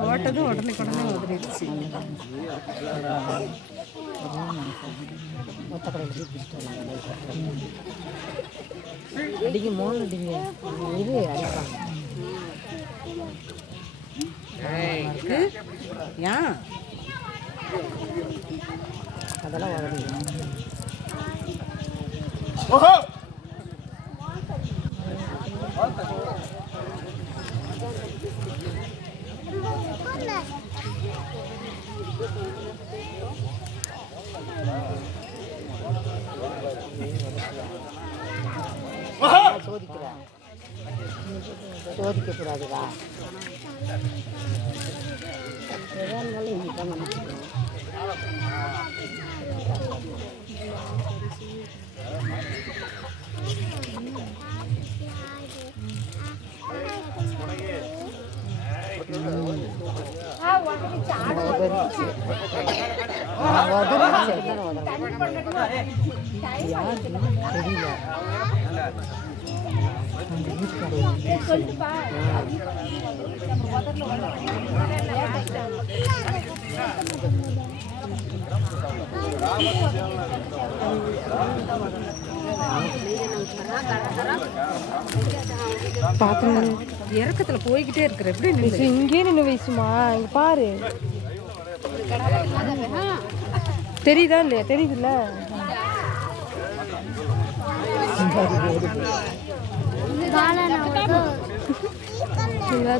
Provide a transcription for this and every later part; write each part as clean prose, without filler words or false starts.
போட்டதும் உடனே உதறிடுச்சு. அடிக்க மோன் அடிங்க இது அடிப்பாங்க. ஏன் அதெல்லாம் உதறி சோதிக்கிறேன். சோதிக்கக்கூடாதுதா. எதாக இருந்தாலும் இன்னைக்கு தான் நினச்சிக்கணும். பாத்துங்க இறக்கத்துல போய்கிட்டே இருக்கிற. எப்படி இங்கே நின்று வயசுமா இங்க பாரு. தெரியுதா இல்லையா? தெரியுதுல்ல.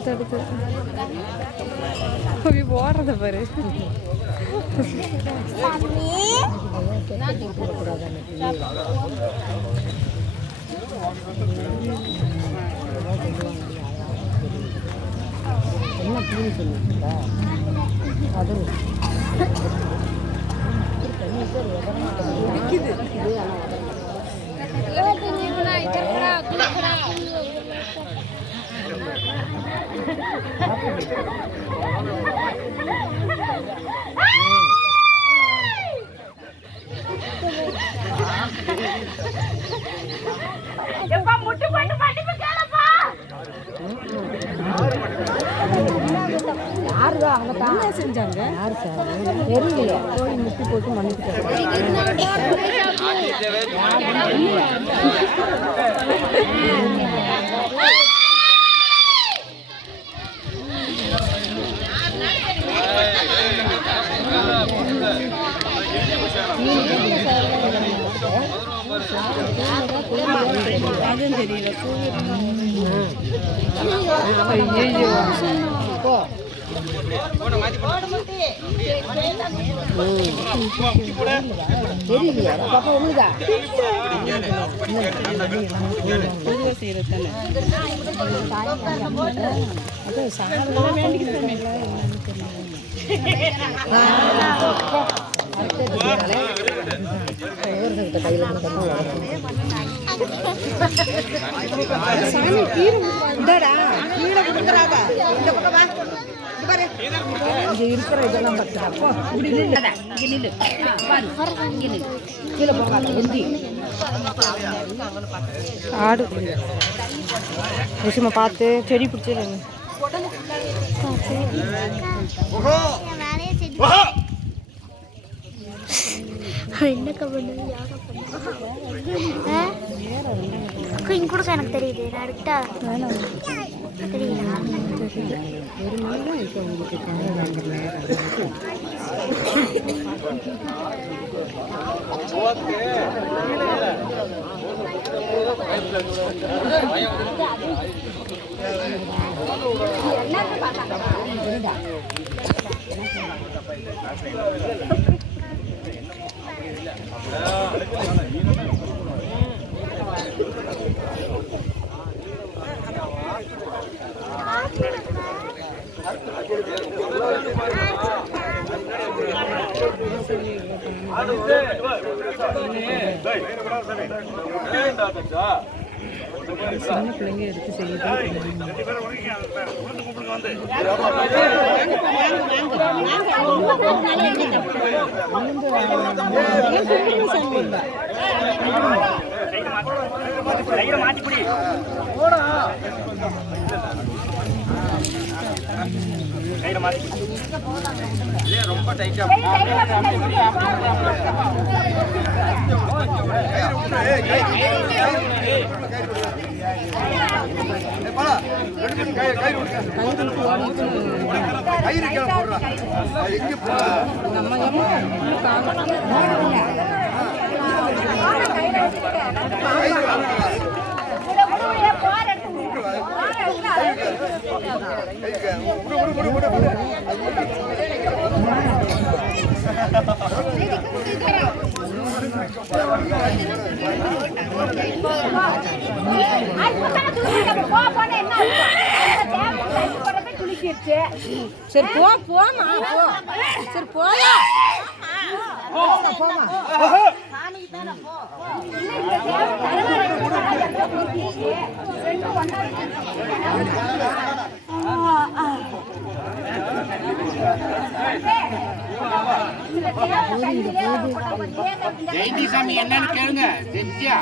தடுத்து ஓடுறத பாரு. என்ன புள்ளி சொல்லிட்டு அது யாருதான் செஞ்சாங்க? யாரு சார் தெரியலையா? கோழி முட்டி போட்டு மன்னிட்டு அதுவும் தெரியல. தெரியலையா? பாப்பா ஒண்ணுதா பொதுவாக செய்யறது தானே. அது சாதம் வேண்டிக்கிட்டு என்னன்னு இருக்கிற இதெல்லாம் பார்த்துக்கப்போ கீழே போகாத ஹிந்தி ஆடு விஷயமா பார்த்து செடி பிடிச்சிருங்க. என்ன கூட எனக்கு தெரியுது. டேரக்டா தெரியல. ஒரு நாள் தான் இப்போ உங்களுக்கு சின்ன பிள்ளைங்க எடுத்து செய்யுது. ரொம்ப டைட்டா சரி போமா போ சரி போயா போமா ஜெயந்தி சாமி என்னன்னு கேளுங்க. ஜெயிச்சியா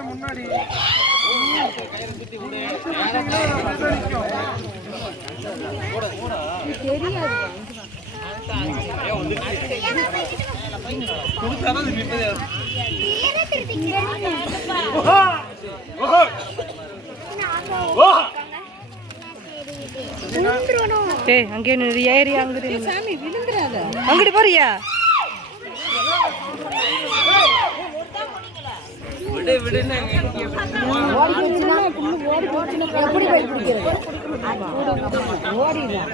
முன்னாடி அங்கே ஏறி அங்கிட்டு சாமி விழுந்துறாத அங்கிட்டு போறியா எப்படி போய் பிடிக்கிறது ஓடிடலாம்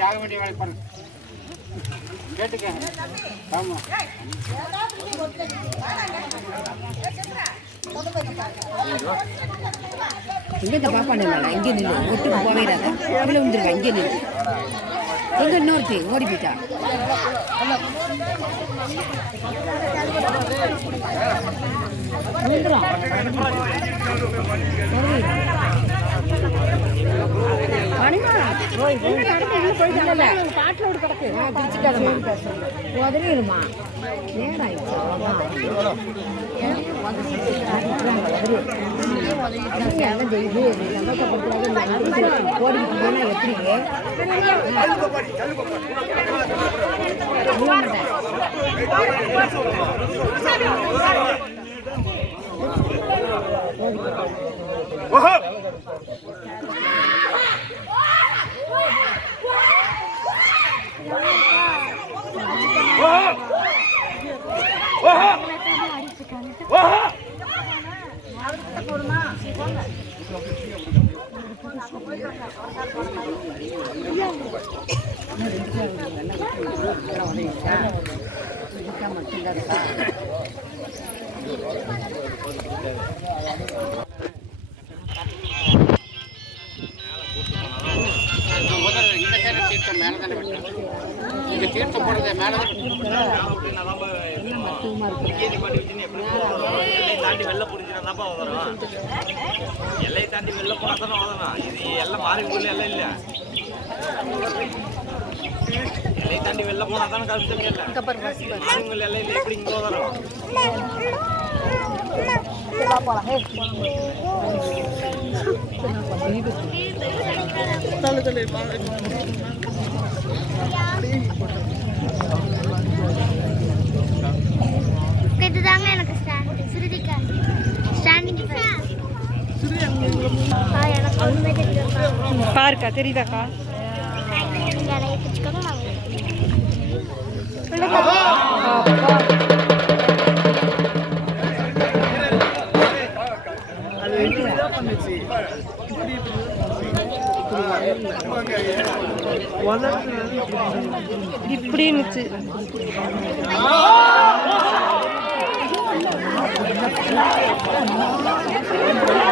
ஆக வேண்டிய வேலை பாருங்க கேட்டுக்க. ஆமா எங்க இந்த பாப்பா நில்ல இங்கே நில்லு ஒட்டுக்கு போவேடாத கீழே விழுந்துருவா இங்கே நில்லு எங்க இன்னொருத்தி ஓடி போயிட்டா காட்டில் கிடக்கு உதறிடுமா நேரம் ஆயிடுச்சு ஓடிக்கிட்டு போனா எப்படி மேல தானே இங்க தீர்த்தம் போடுறது மேல தாண்டி வெளில புரிஞ்சுனாப்பா வரும். எல்லையை தாண்டி வெளில போனா தானே ஓதணும். இது எல்லாம் மாறி உள்ள எல்லாம் இல்ல. எல்லையை தாண்டி வெளில போனா தானே கருத்து இல்லை. மாறிங்கள் எல்லாம் இல்லை. எப்படி இங்க ஓதணும்? இதுதாங்க எனக்கு ஸ்டாண்ட் ஸ்ருதிகா ஸ்டாண்டிங் எனக்கு ஒண்ணுமே தெரியல. பாருக்கா தெரியுதாக்கா? இலையை பிடிச்சிக்கோங்க இப்படி இருந்துச்சு. வாங்க.